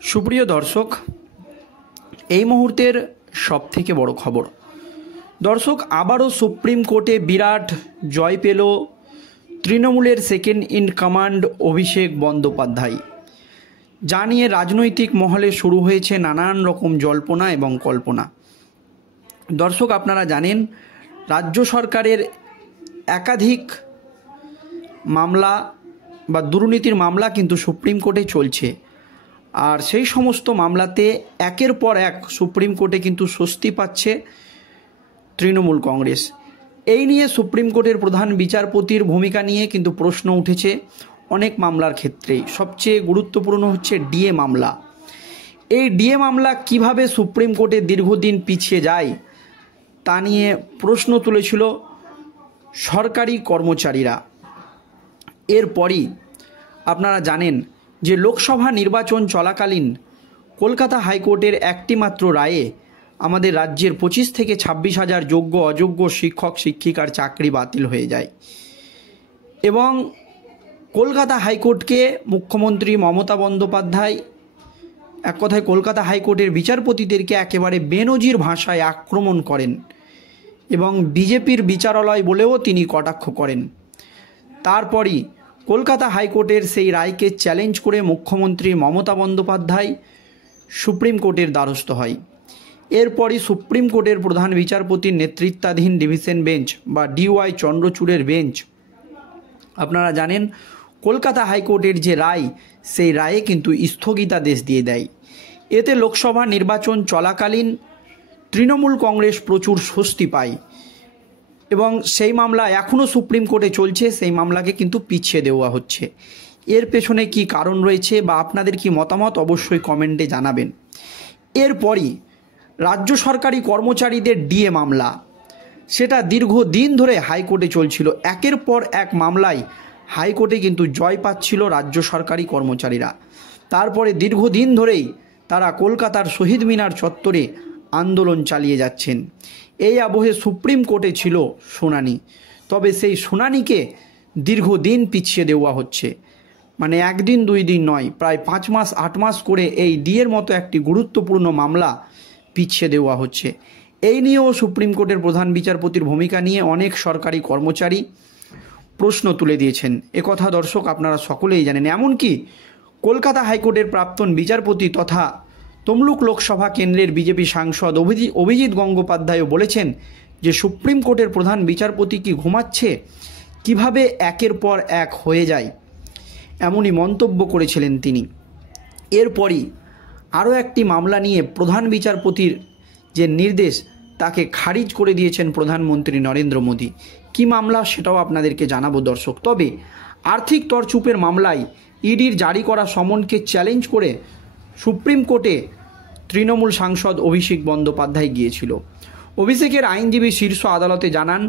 সুপ্রিয় দর্শক, এই মুহূর্তের সবথেকে বড় খবর। দর্শক, আবারও সুপ্রিম কোর্টে বিরাট জয় পেল তৃণমূলের second in command Abhishek Bandyopadhyay. যা নিয়ে রাজনৈতিক মহলে শুরু হয়েছে নানান রকম জল্পনা এবং কল্পনা। দর্শক, আপনারা জানেন রাজ্য সরকারের একাধিক মামলা বা দুর্নীতির মামলা কিন্তু সুপ্রিম কোর্টে চলছে, আর সেই সমস্ত মামলাতে একের পর এক সুপ্রিম কোর্টে কিন্তু স্বস্তি পাচ্ছে তৃণমূল কংগ্রেস। এই নিয়ে সুপ্রিম কোর্টের প্রধান বিচারপতির ভূমিকা নিয়ে কিন্তু প্রশ্ন উঠেছে অনেক মামলার ক্ষেত্রেই। সবচেয়ে গুরুত্বপূর্ণ হচ্ছে ডিএ মামলা। এই ডিএ মামলা কিভাবে সুপ্রিম কোর্টে দীর্ঘদিন পিছিয়ে যায় তা নিয়ে প্রশ্ন তুলেছিল সরকারি কর্মচারীরা। এরপরই আপনারা জানেন যে লোকসভা নির্বাচন চলাকালীন কলকাতা হাইকোর্টের একটি মাত্র রায়ে আমাদের রাজ্যের 25 থেকে 26,000 যোগ্য অযোগ্য শিক্ষক শিক্ষিকার চাকরি বাতিল হয়ে যায় এবং কলকাতা হাইকোর্টকে মুখ্যমন্ত্রী মমতা বন্দ্যোপাধ্যায় এক কথায় কলকাতা হাইকোর্টের বিচারপতিদেরকে একেবারে বেনজির ভাষায় আক্রমণ করেন এবং বিজেপির বিচারালয় বলেও তিনি কটাক্ষ করেন। তারপরই কলকাতা হাইকোর্টের সেই রায়কে চ্যালেঞ্জ করে মুখ্যমন্ত্রী মমতা বন্দ্যোপাধ্যায় সুপ্রিম কোর্টের দ্বারস্থ হয়। এরপরই সুপ্রিম কোর্টের প্রধান বিচারপতির নেতৃত্বাধীন ডিভিশন বেঞ্চ বা ডিওয়াই চন্দ্রচূড়ের বেঞ্চ আপনারা জানেন কলকাতা হাইকোর্টের যে রায় সেই রায়ে কিন্তু স্থগিতাদেশ দিয়ে দেয়। এতে লোকসভা নির্বাচন চলাকালীন তৃণমূল কংগ্রেস প্রচুর স্বস্তি পায় এবং সেই মামলা এখনও সুপ্রিম কোর্টে চলছে, সেই মামলাকে কিন্তু পিছিয়ে দেওয়া হচ্ছে। এর পেছনে কি কারণ রয়েছে বা আপনাদের কি মতামত অবশ্যই কমেন্টে জানাবেন। এরপরই রাজ্য সরকারি কর্মচারীদের ডিএ মামলা, সেটা দীর্ঘদিন ধরে হাইকোর্টে চলছিল। একের পর এক মামলায় হাইকোর্টে কিন্তু জয় পাচ্ছিল রাজ্য সরকারি কর্মচারীরা। তারপরে দীর্ঘদিন ধরেই তারা কলকাতার শহীদ মিনার চত্বরে আন্দোলন চালিয়ে যাচ্ছেন। এই আবহে সুপ্রিম কোর্টে ছিল শুনানি, তবে সেই শুনানিকে দীর্ঘদিন পিছিয়ে দেওয়া হচ্ছে। মানে একদিন দুই দিন নয়, প্রায় 5 মাস 8 মাস করে এই ডিএর মতো একটি গুরুত্বপূর্ণ মামলা পিছিয়ে দেওয়া হচ্ছে। এই নিয়েও সুপ্রিম কোর্টের প্রধান বিচারপতির ভূমিকা নিয়ে অনেক সরকারি কর্মচারী প্রশ্ন তুলে দিয়েছেন। একথা দর্শক আপনারা সকলেই জানেন। এমনকি কলকাতা হাইকোর্টের প্রাক্তন বিচারপতি তথা তমলুক লোকসভা কেন্দ্রের বিজেপি সাংসদ অভিজিৎ গঙ্গোপাধ্যায়ও বলেছেন যে সুপ্রিম কোর্টের প্রধান বিচারপতি কি ঘুমাচ্ছে, কিভাবে একের পর এক হয়ে যায়, এমনই মন্তব্য করেছিলেন তিনি। এরপরই আরও একটি মামলা নিয়ে প্রধান বিচারপতির যে নির্দেশ তাকে খারিজ করে দিয়েছেন প্রধানমন্ত্রী নরেন্দ্র মোদী। কি মামলা সেটাও আপনাদেরকে জানাবো দর্শক। তবে আর্থিক তরচুপের মামলায় ইডির জারি করা সমনকে চ্যালেঞ্জ করে সুপ্রিম কোর্টে তৃণমূল সাংসদ অভিষেক বন্দ্যোপাধ্যায় গিয়েছিল। অভিষেকের আইনজীবী শীর্ষ আদালতে জানান,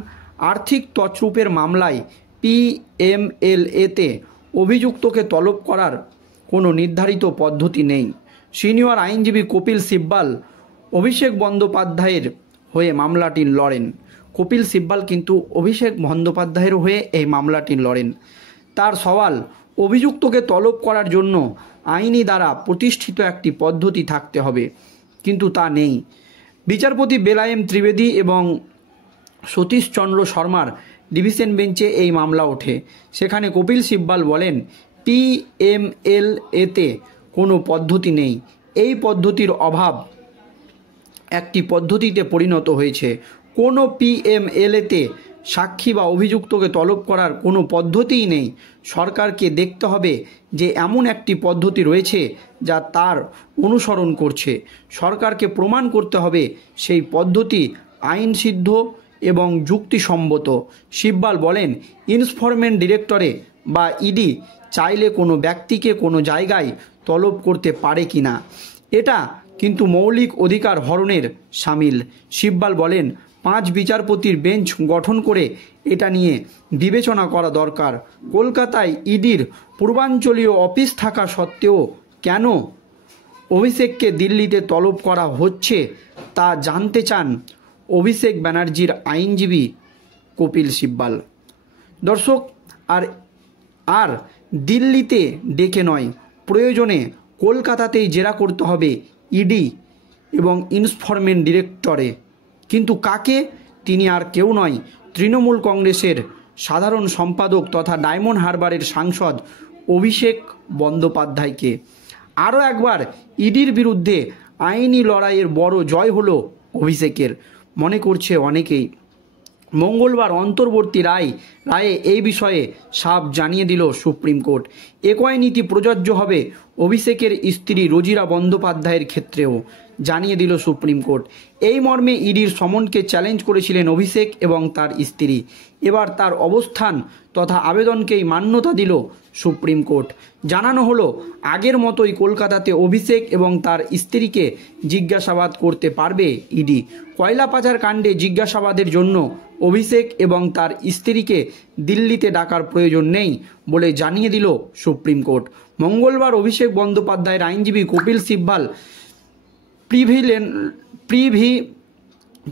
আর্থিক তছরূপের মামলায় পিএমএলএতে অভিযুক্তকে তলব করার কোনো নির্ধারিত পদ্ধতি নেই। সিনিয়র আইনজীবী কপিল সিব্বাল অভিষেক বন্দ্যোপাধ্যায়ের হয়ে মামলাটি লড়েন। কপিল সিব্বাল কিন্তু অভিষেক বন্দ্যোপাধ্যায়ের হয়ে এই মামলাটি লড়েন। তার সওয়াল, অভিযুক্তকে তলব করার জন্য আইনি দ্বারা প্রতিষ্ঠিত একটি পদ্ধতি থাকতে হবে, কিন্তু তা নেই। বিচারপতি বেলায়েম ত্রিবেদী এবং সতীশ চন্দ্র শর্মার ডিভিশন বেঞ্চে এই মামলা ওঠে। সেখানে কপিল সিব্বাল বলেন, পিএমএলএতে কোনো পদ্ধতি নেই, এই পদ্ধতির অভাব একটি পদ্ধতিতে পরিণত হয়েছে। কোনো পিএমএলএতে সাক্ষী বা অভিযুক্তকে তলব করার কোনো পদ্ধতিই নেই। সরকারকে দেখতে হবে যে এমন একটি পদ্ধতি রয়েছে যা তার অনুসরণ করছে। সরকারকে প্রমাণ করতে হবে সেই পদ্ধতি আইনসিদ্ধ এবং যুক্তিসম্মত। সিব্বাল বলেন, এনফোর্সমেন্ট ডিরেক্টরে বা ইডি চাইলে কোনো ব্যক্তিকে কোনো জায়গায় তলব করতে পারে কি না, এটা কিন্তু মৌলিক অধিকার হরণের শামিল। সিব্বাল বলেন, 5 বিচারপতির বেঞ্চ গঠন করে এটা নিয়ে বিবেচনা করা দরকার। কলকাতায় ইডির পূর্বাঞ্চলীয় অফিস থাকা সত্ত্বেও কেন অভিষেককে দিল্লিতে তলব করা হচ্ছে তা জানতে চান অভিষেক ব্যানার্জির আইনজীবী কপিল সিব্বাল। দর্শক, আর দিল্লিতে ডেকে নয়, প্রয়োজনে কলকাতাতেই জেরা করতে হবে ইডি এবং ইনফরমেন্ট ডিরেক্টরে। কিন্তু কাকে? তিনি আর কেউ নয়, তৃণমূল কংগ্রেসের সাধারণ সম্পাদক তথা ডায়মন্ড হারবারের সাংসদ অভিষেক বন্দ্যোপাধ্যায়কে। আরও একবার ইডির বিরুদ্ধে আইনি লড়াইয়ের বড় জয় হলো অভিষেকের, মনে করছে অনেকেই। মঙ্গলবার অন্তর্বর্তী রায়ে এই বিষয়ে সাফ জানিয়ে দিল সুপ্রিম কোর্ট। একই নীতি প্রযোজ্য হবে অভিষেকের স্ত্রী রোজিরা বন্দ্যোপাধ্যায়ের ক্ষেত্রেও, জানিয়ে দিল সুপ্রিম কোর্ট। এই মর্মে ইডির সমনকে চ্যালেঞ্জ করেছিলেন অভিষেক এবং তার স্ত্রী। এবার তার অবস্থান তথা আবেদনকেই মান্যতা দিল সুপ্রিম কোর্ট। জানানো হলো, আগের মতোই কলকাতাতে অভিষেক এবং তার স্ত্রীকে জিজ্ঞাসাবাদ করতে পারবে ইডি। কয়লা পাচার কাণ্ডে জিজ্ঞাসাবাদের জন্য অভিষেক এবং তার স্ত্রীকে দিল্লিতে ডাকার প্রয়োজন নেই বলে জানিয়ে দিল সুপ্রিম কোর্ট। মঙ্গলবার অভিষেক বন্দ্যোপাধ্যায়ের আইনজীবী Kapil Sibal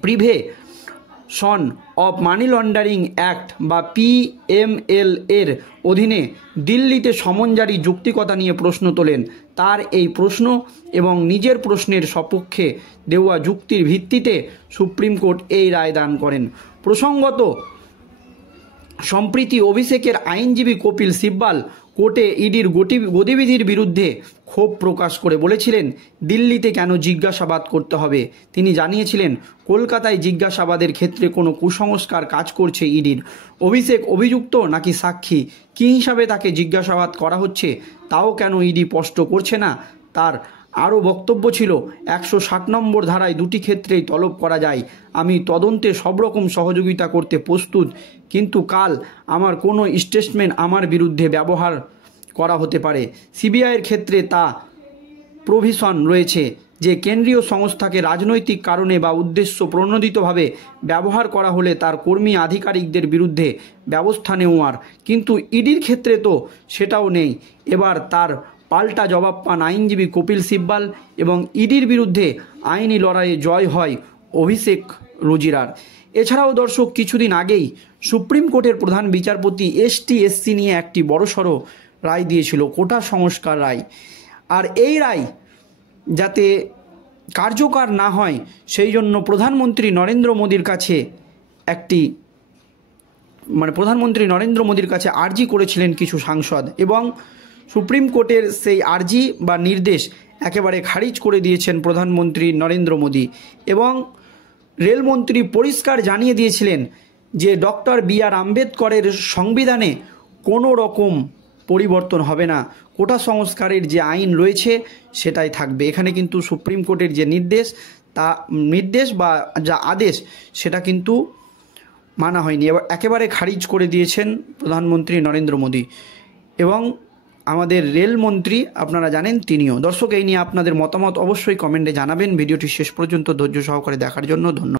prevention of money laundering act বা PML এর অধীনে দিল্লিতে সমন জারি যৌক্তিকতা নিয়ে প্রশ্ন তোলেন। তার এই প্রশ্ন এবং নিজের প্রশ্নের সপক্ষে দেওয়া যুক্তির ভিত্তিতে সুপ্রিম কোর্ট এই রায় দান করেন। প্রসঙ্গত, সম্প্রতি অভিষেকের আইনজীবী কপিল সিব্বাল কোর্টে ইডির গতিবিধির বিরুদ্ধে ক্ষোভ প্রকাশ করে বলেছিলেন, দিল্লিতে কেন জিজ্ঞাসাবাদ করতে হবে। তিনি জানিয়েছিলেন, কলকাতায় জিজ্ঞাসাবাদের ক্ষেত্রে কোনো কুসংস্কার কাজ করছে ইডির। অভিষেক অভিযুক্ত নাকি সাক্ষী, কী হিসাবে তাকে জিজ্ঞাসাবাদ করা হচ্ছে তাও কেন ইডি স্পষ্ট করছে না। তার আরও বক্তব্য ছিল, 160 নম্বর ধারায় দুটি ক্ষেত্রেই তলব করা যায়। আমি তদন্তে সব রকম সহযোগিতা করতে প্রস্তুত, কিন্তু কাল আমার কোনো স্টেটমেন্ট আমার বিরুদ্ধে ব্যবহার করা হতে পারে। সিবিআইয়ের ক্ষেত্রে তা প্রভিশন রয়েছে যে কেন্দ্রীয় সংস্থাকে রাজনৈতিক কারণে বা উদ্দেশ্য প্রণোদিতভাবে ব্যবহার করা হলে তার কর্মী আধিকারিকদের বিরুদ্ধে ব্যবস্থা নেওয়ার, কিন্তু ইডির ক্ষেত্রে তো সেটাও নেই। এবার তার পাল্টা জবাব পান আইনজীবী কপিল সিব্বাল এবং ইডির বিরুদ্ধে আইনি লড়াইয়ে জয় হয় অভিষেক রোজিরার। এছাড়াও দর্শক, কিছুদিন আগেই সুপ্রিম কোর্টের প্রধান বিচারপতি ST/SC নিয়ে একটি বড়সড় রায় দিয়েছিল, কোটা সংস্কার রায়। আর এই রায় যাতে কার্যকর না হয় সেই জন্য প্রধানমন্ত্রী নরেন্দ্র মোদির কাছে আর্জি করেছিলেন কিছু সাংসদ, এবং সুপ্রিম কোর্টের সেই আর্জি বা নির্দেশ একেবারে খারিজ করে দিয়েছেন প্রধানমন্ত্রী নরেন্দ্র মোদি। এবং রেলমন্ত্রী পরিষ্কার জানিয়ে দিয়েছিলেন যে ডক্টর BR আম্বেদকরের সংবিধানে কোনো রকম পরিবর্তন হবে না, কোটা সংস্কারের যে আইন রয়েছে সেটাই থাকবে। এখানে কিন্তু সুপ্রিম কোর্টের যে নির্দেশ বা যা আদেশ সেটা কিন্তু মানা হয়নি, এবার একেবারে খারিজ করে দিয়েছেন প্রধানমন্ত্রী নরেন্দ্র মোদি। এবং আমাদের রেলমন্ত্রী আপনারা জানেন তিনিও। দর্শক, এই নিয়ে আপনাদের মতামত অবশ্যই কমেন্টে জানাবেন। ভিডিওটি শেষ পর্যন্ত ধৈর্য সহকারে দেখার জন্য ধন্যবাদ।